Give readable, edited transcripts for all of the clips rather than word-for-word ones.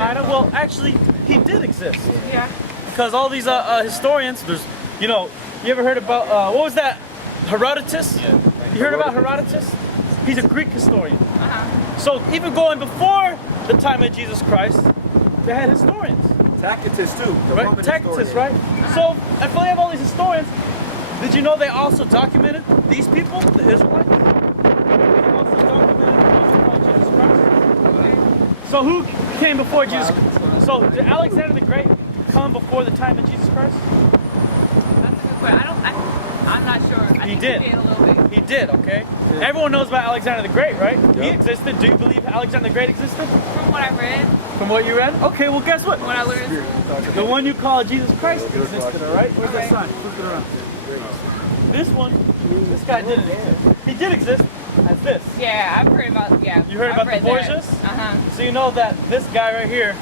minor. Well, actually, he did exist. Yeah. Because all these historians, there's, you ever heard about, what was that? Herodotus? Yeah. You heard about Herodotus? He's a Greek historian. Uh-huh. So even going before the time of Jesus Christ, they had historians. Tacitus too. Right? Tacitus, right? So if they have all these historians, did you know they also documented these people, the Israelites? They also documented Jesus Christ. So who came before Jesus? So did Alexander the Great come before the time of Jesus Christ? That's a good question. I'm not sure. I think did. He did a little bit. He did, okay? Everyone knows about Alexander the Great, right? Yep. He existed. Do you believe Alexander the Great existed? From what I read, From what you read? Okay, well guess what? when I learned in school. The one you call Jesus Christ existed, all right? Where's that Okay. sign? Flip it around. This one, this guy didn't exist. He did exist as this. Yeah, I've heard about, yeah. You heard I've about the read that. Borgias? Uh-huh. So you know that this guy right here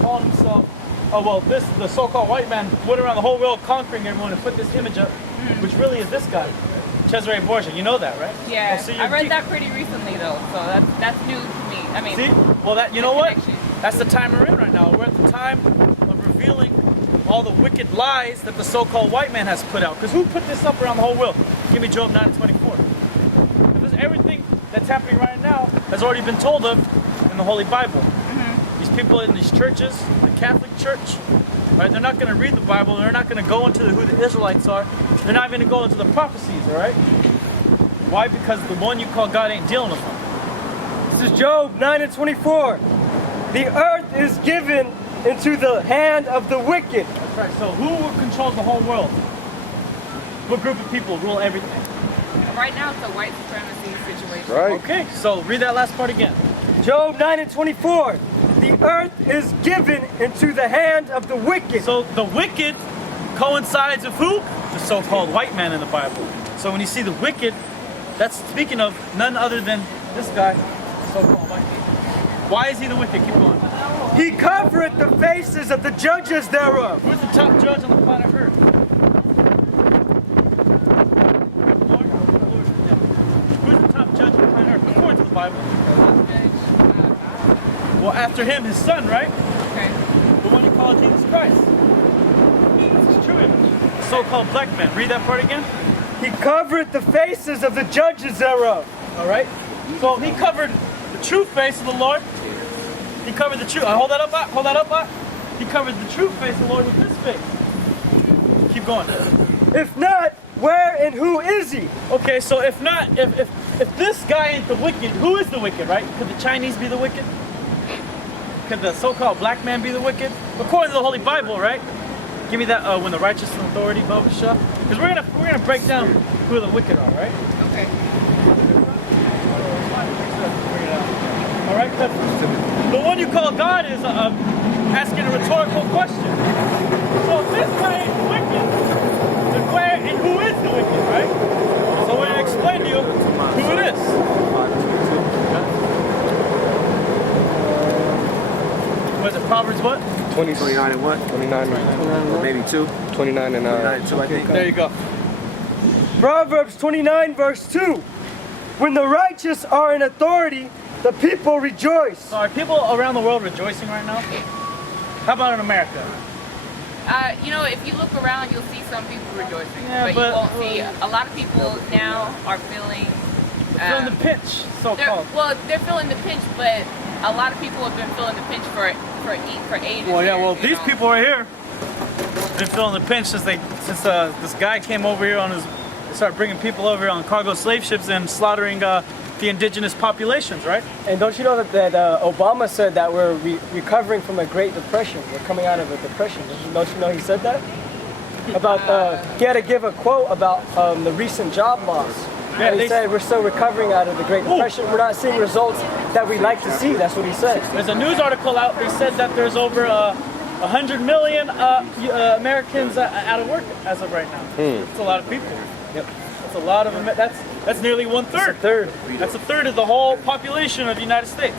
called himself, the so-called white man went around the whole world conquering everyone and put this image up, which really is this guy, Cesare Borgia. You know that, right? Yeah, Oh, so I you're read deep. that pretty recently though, so that's new to me. I mean, See? Well, that you know the what? connection. That's the time we're in right now. We're at the time of revealing all the wicked lies that the so-called white man has put out. Because who put this up around the whole world? Give me Job 9:24. Because everything that's happening right now has already been told of in the Holy Bible. These people in these churches, the Catholic Church, right? They're not going to read the Bible. They're not going to go into who the Israelites are. They're not going to go into the prophecies, all right? Why? Because the one you call God ain't dealing with them. This is Job 9:24. The earth is given into the hand of the wicked. That's right. So who controls the whole world? What group of people rule everything? right now it's a white supremacy situation. Right. Okay, so read that last part again. Job 9:24. The earth is given into the hand of the wicked. So the wicked coincides with who? The so-called white man in the Bible. So when you see the wicked, that's speaking of none other than this guy, the so-called white man. Why is he the wicked? Keep going. He covereth the faces of the judges thereof. Who's the top judge on the planet Earth? Lord? Yeah. Who's the top judge on the planet Earth? According to the Bible. Well, after him, his son, right? Okay. The one you call Jesus Christ. That's his true image. The so-called black man. Read that part again. He covereth the faces of the judges thereof. All right. So he covered the true face of the Lord. He covered the true. Hold that up, Bot. Hold that up, Bot. He covered the true face of the Lord with this face. Keep going. If not, where and who is he? Okay, so if not, if this guy ain't the wicked, who is the wicked, right? Could the Chinese be the wicked? Could the so-called black man be the wicked? According to the Holy Bible, right? Give me that when the righteous and authority, Baba Shah. Because we're gonna break down who the wicked are, right? Okay. All right, 'cause the one you call God is asking a rhetorical question. So if this guy ain't the wicked, then where and who is the wicked, right? So we're gonna explain to you who it is. Was it Proverbs what? 29 and what? 29. Or maybe 2. 29 and 29 and 2, I think. There you go. Proverbs 29 verse 2. When the righteous are in authority, the people rejoice. So are people around the world rejoicing right now? How about in America? You know, if you look around, you'll see some people rejoicing, Yeah, but but- you won't see. A lot of people now are feeling. Feeling the pinch, so-called. They're feeling the pinch, but a lot of people have been feeling the pinch for ages. Well, yeah. Well, you these know. people right here been feeling the pinch since this guy came over here on his. They started bringing people over here on cargo slave ships and slaughtering the indigenous populations, right? And don't you know that Obama said that we're recovering from a Great Depression? We're coming out of a depression. Don't you know he said that? About he had to give a quote about the recent job loss. Yeah, And he they- said we're still recovering out of the Great Depression. We're not seeing results that we like to see. That's what he said. There's a news article out. They said that there's over 100 million Americans out of work as of right now. That's a lot of people. Yep. That's a lot of them. That's nearly 1/3. Third. That's a third of the whole population of the United States.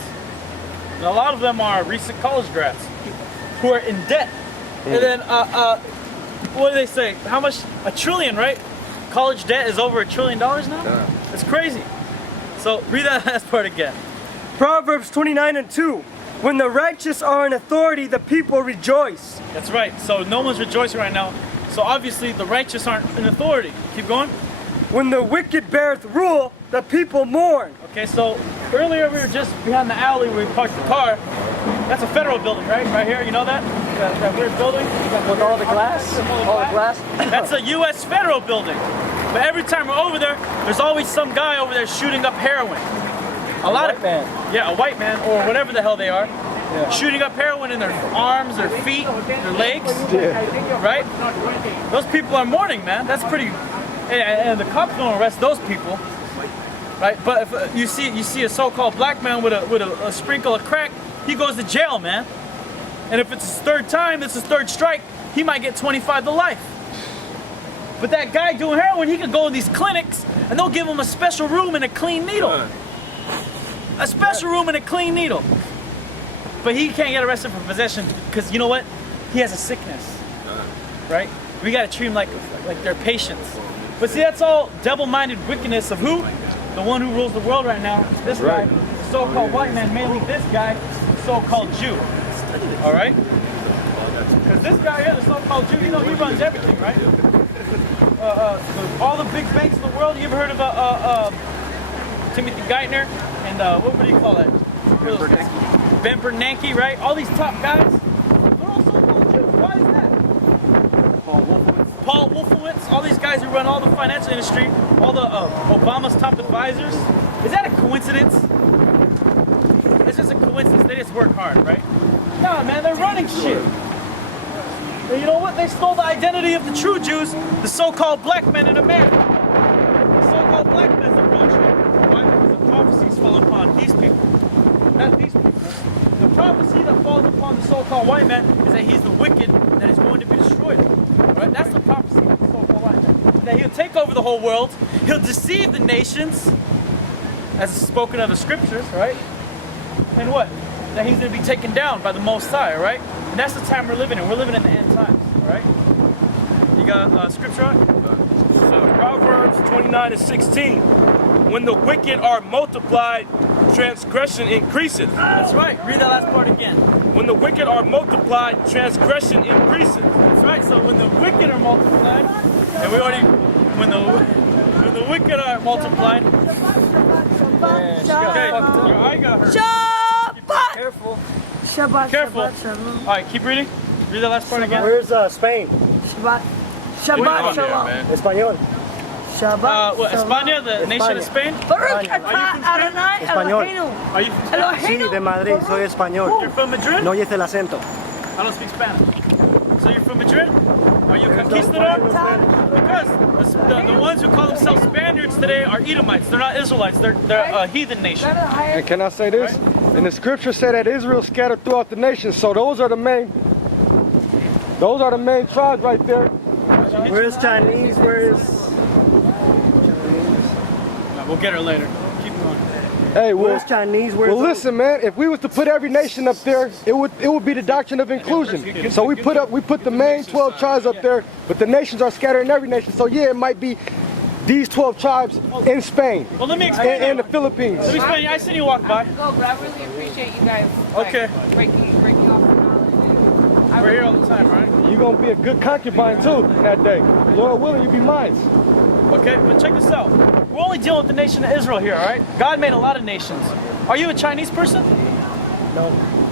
And a lot of them are recent college grads who are in debt. And then, what do they say? How much? $1 trillion, right? College debt is over $1 trillion now? Yeah. It's crazy. So read that last part again. Proverbs 29 and 2. When the righteous are in authority, the people rejoice. That's right. So no one's rejoicing right now. So obviously the righteous aren't in authority. Keep going. When the wicked beareth rule, the people mourn. Okay, so earlier we were just behind the alley where we parked the car. That's a federal building, right? Right here, you know that? That weird building? With all the glass? All the glass? That's a U.S. federal building. But every time we're over there, there's always some guy over there shooting up heroin. A white man. Yeah, a white man or whatever the hell they are. Yeah. Shooting up heroin in their arms, their feet, their legs. Yeah. Right? Those people are mourning, man. That's pretty. And the cops don't arrest those people. Right? But if you see a so-called black man with a sprinkle of crack, he goes to jail, man. And if it's his third time, it's his third strike, he might get 25 to life. But that guy doing heroin, he can go in these clinics and they'll give him a special room and a clean needle. A special room and a clean needle. But he can't get arrested for possession because you know what? He has a sickness. Right? We gotta treat him like they're patients. But see, that's all double-minded wickedness of who? The one who rules the world right now. This guy, the so-called white man, mainly this guy, the so-called Jew. All right? Because this guy here, the so-called Jew, you know, he runs everything, right? All the big banks in the world. You ever heard of Timothy Geithner and what do you call that? Ben Bernanke, right? All these top guys, they're all so-called Jews. Why is that? Paul Wolfowitz, all these guys who run all the financial industry, all the Obama's top advisors. Is that a coincidence? It's just a coincidence. They just work hard, right? No, man, they're running shit. And you know what? They stole the identity of the true Jews, the so-called black men in America. The so-called black men is the real Jew. Why? Because the prophecies fall upon these people, not these people. The prophecy that falls upon the so-called white man is that he's the wicked, that is going to be destroyed. Right? That's the prophecy of the so-called white man. That he'll take over the whole world, he'll deceive the nations, as spoken of the scriptures, right? And what? That he's going to be taken down by the Most High, right? And that's the time we're living in. We're living in the end times, all right? You got scripture on? Proverbs 29:16. When the wicked are multiplied, transgression increaseth. That's right. Read that last part again. When the wicked are multiplied, transgression increaseth. That's right. So when the wicked are multiplied, and we already, when the wicked are multiplied, Man, okay, your eye got hurt. Shabbat! careful. Shabbat. Careful. Shabbat. Shalom. All right, keep reading. Read that last part again. Where's Spain? Shabbat. Shabbat. Shalom. Español. Shabbat. What, Shalom. España, the nation of Spain? Baruch España. atah Adonai Español. Eloheinu. Are you? Eloheinu. Sí, de Madrid, soy español. You're from Madrid? No oyes el acento. I don't speak Spanish. So you're from Madrid? Are you a conquistador? Because the ones who call themselves Spaniards today are Edomites. They're not Israelites. They're a heathen nation. And can I say this? And the scripture said that Israel scattered throughout the nations. So those are the main tribes right there. Where's Chinese? Where's We'll get her later. Keep going. Hey, Where's Chinese? Where's listen, man. If we was to put every nation up there, it would be the doctrine of inclusion. So we put the main 12 tribes up there, but the nations are scattered in every nation. So yeah, it might be these 12 tribes in Spain Well, let me explain. and the Philippines. Let me explain. I seen you walk by. Go, but I really appreciate you guys. Okay. Breaking off the knowledge. We're here all the time, right? You're gonna be a good concubine too that day. Lord willing, you be mine. Okay, but check this out. We're only dealing with the nation of Israel here, all right? God made a lot of nations. Are you a Chinese person? No.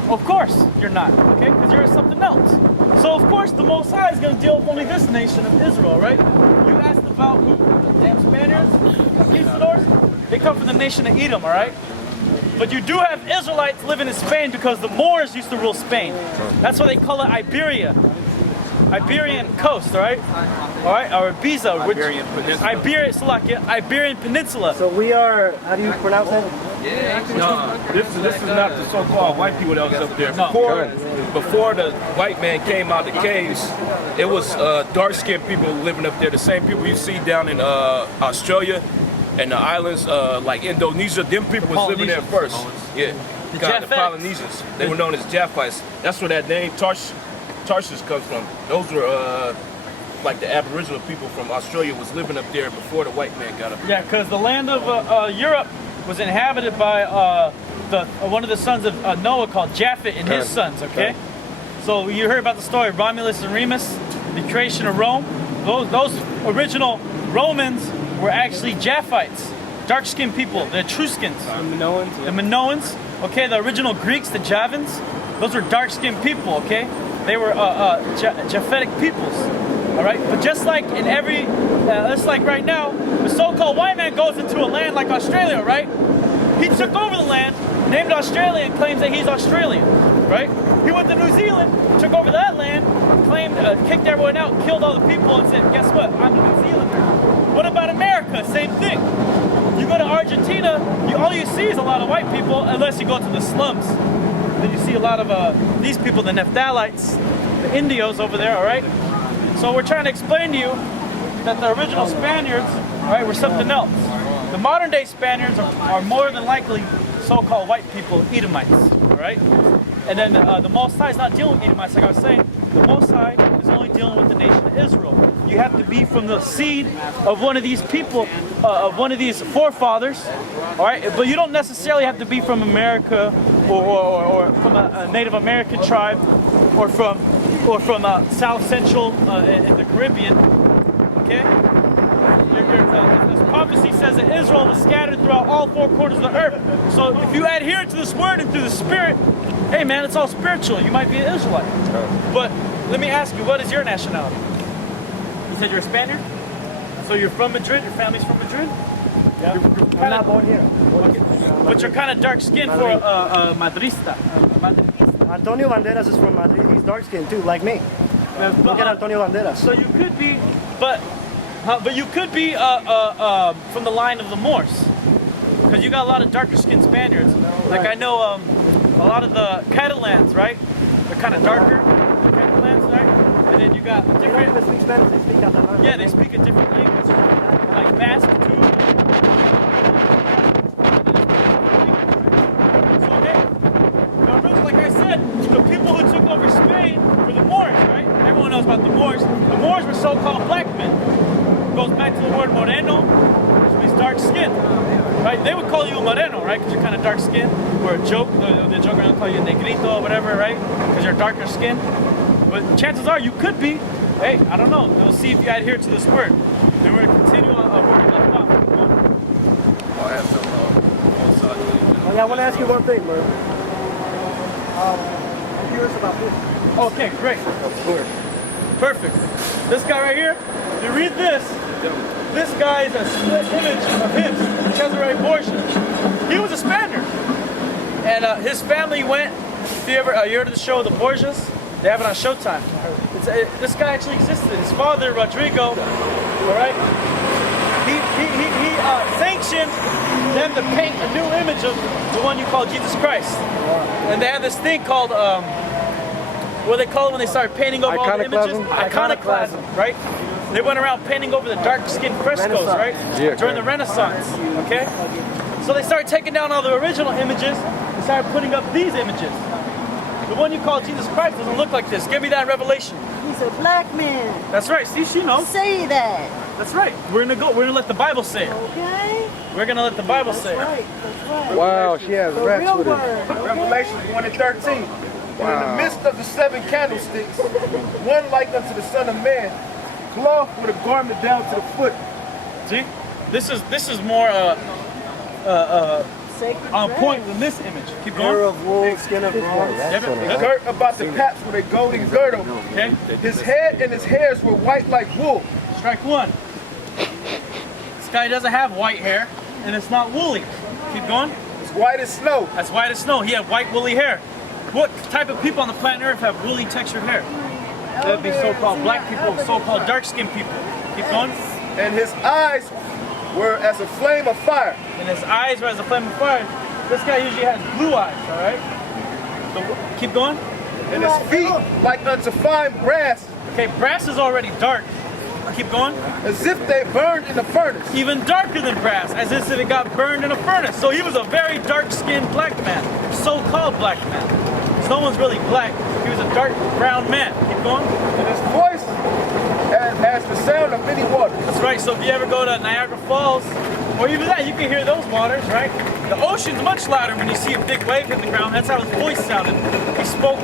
Of course you're not, okay? Because you're something else. So of course the Most High is going to deal with only this nation of Israel, right? You asked about who? The damn Spaniards? Conquistadors? They come from the nation of Edom, all right? But you do have Israelites living in Spain because the Moors used to rule Spain. That's why they call it Iberia. Iberian coast, all right? All right, or Ibiza. Iberian Peninsula. Iberian Peninsula. So we are. How do you pronounce it? No, this is not the so-called white people that was up there. No. Before the white man came out the caves, it was dark-skinned people living up there. The same people you see down in Australia and the islands like Indonesia. Them people was living there first. Yeah, The the Japhets. Polynesians. They were known as Japhites. That's where that name Tarshish comes from. Those were like the Aboriginal people from Australia was living up there before the white man got up there. Yeah, because the land of Europe was inhabited by one of the sons of Noah called Japhet and his sons. Okay, so you heard about the story of Romulus and Remus, the creation of Rome. Those original Romans were actually Japhites, dark-skinned people, the Etruscans, the Minoans. Okay, the original Greeks, the Javans, those were dark-skinned people. Okay, they were Japhetic peoples. All right, but just like in every, just like right now, the so-called white man goes into a land like Australia, right? He took over the land, named Australia, and claims that he's Australian, right? He went to New Zealand, took over that land, claimed, kicked everyone out, killed all the people, and said, guess what? I'm a New Zealander. What about America? Same thing. You go to Argentina, all you see is a lot of white people, unless you go to the slums. Then you see a lot of these people, the Nephthalites, the Indios over there, all right? So we're trying to explain to you that the original Spaniards, all right, were something else. The modern day Spaniards are more than likely so-called white people, Edomites, all right? And then the Most High is not dealing with Edomites, like I was saying. The Most High is only dealing with the nation of Israel. You have to be from the seed of one of these people, of one of these forefathers, all right? But you don't necessarily have to be from America or from a Native American tribe or from South Central in the Caribbean, okay? This prophecy says that Israel was scattered throughout all four corners of the earth. So if you adhere to this word and through the Spirit, hey man, it's all spiritual. You might be an Israelite. But let me ask you, what is your nationality? You said you're a Spaniard? So you're from Madrid? Your family's from Madrid? Yeah. I'm not born here. Okay. But you're kind of dark skinned for Madrista. Antonio Banderas is from Madrid. He's dark skinned too, like me. Look at Antonio Banderas. So you could be, but you could be from the line of the Moors, because you got a lot of darker skinned Spaniards. Like I know a lot of the Catalans, right? They're kind of darker, the Catalans, right? And then you got different. They speak Spanish. They speak Catalan. Yeah, they speak a different language, like Basque too. So hey, like I said, the people who took over Spain were the Moors, right? Everyone knows about the Moors. The Moors were so-called black men. It goes back to the word moreno, which means dark skin, right? They would call you a moreno, right? Because you're kind of dark skinned. Or a joke, they joke around, call you a negrito or whatever, right? Because you're darker skin. But chances are you could be. Hey, I don't know. We'll see if you adhere to this word. Then we're going to continue where we left off. I want to ask you one thing, bro. I'm curious about this. Okay, great. Of course. Perfect. This guy right here, you read this. This guy is a split image of his, Cesare Borgia. He was a Spaniard. And his family went, if you heard of the show The Borgias? They have it on Showtime. This guy actually existed. His father, Rodrigo, all right? He sanctioned them to paint a new image of the one you call Jesus Christ. And they had this thing called, what they call it when they started painting over all the images? Iconoclasm, right? They went around painting over the dark-skinned frescoes, right? Yeah, during the Renaissance, okay? So they started taking down all the original images and started putting up these images. The one you call Jesus Christ doesn't look like this. Give me that revelation. He's a black man. That's right. See, she knows. Say that. That's right. We're gonna let the Bible say it. Okay? We're gonna let the Bible say That's it. right. That's right. Wow, she has The rats real with her. word. Okay? Revelation 1:13. And in the midst of the seven candlesticks, one like unto the Son of Man, clothed with a garment down to the foot. See, this is more Sacred on thread. point than this image. Keep Hair going. of wool, skin of bronze. Girt about the paps with a golden girdle. Okay. His head and his hairs were white like wool. Strike one. This guy doesn't have white hair, and it's not woolly. Keep going. It's white as snow. That's white as snow. He had white woolly hair. What type of people on the planet Earth have woolly textured hair? That would be so-called black people, so-called dark-skinned people. Keep going. And his eyes were as a flame of fire. And his eyes were as a flame of fire. This guy usually has blue eyes, all right? So, keep going. And his feet like unto fine brass, Okay, brass is already dark. Keep going. as if they burned in the furnace. Even darker than brass, as if it got burned in a furnace. So he was a very dark-skinned black man, so-called black man. So no one's really black. He was a dark brown man. Keep going. And his voice as the sound of many waters. That's right. So if you ever go to Niagara Falls, or even that, you can hear those waters, right? The ocean's much louder when you see a big wave hit the ground. That's how his voice sounded. He spoke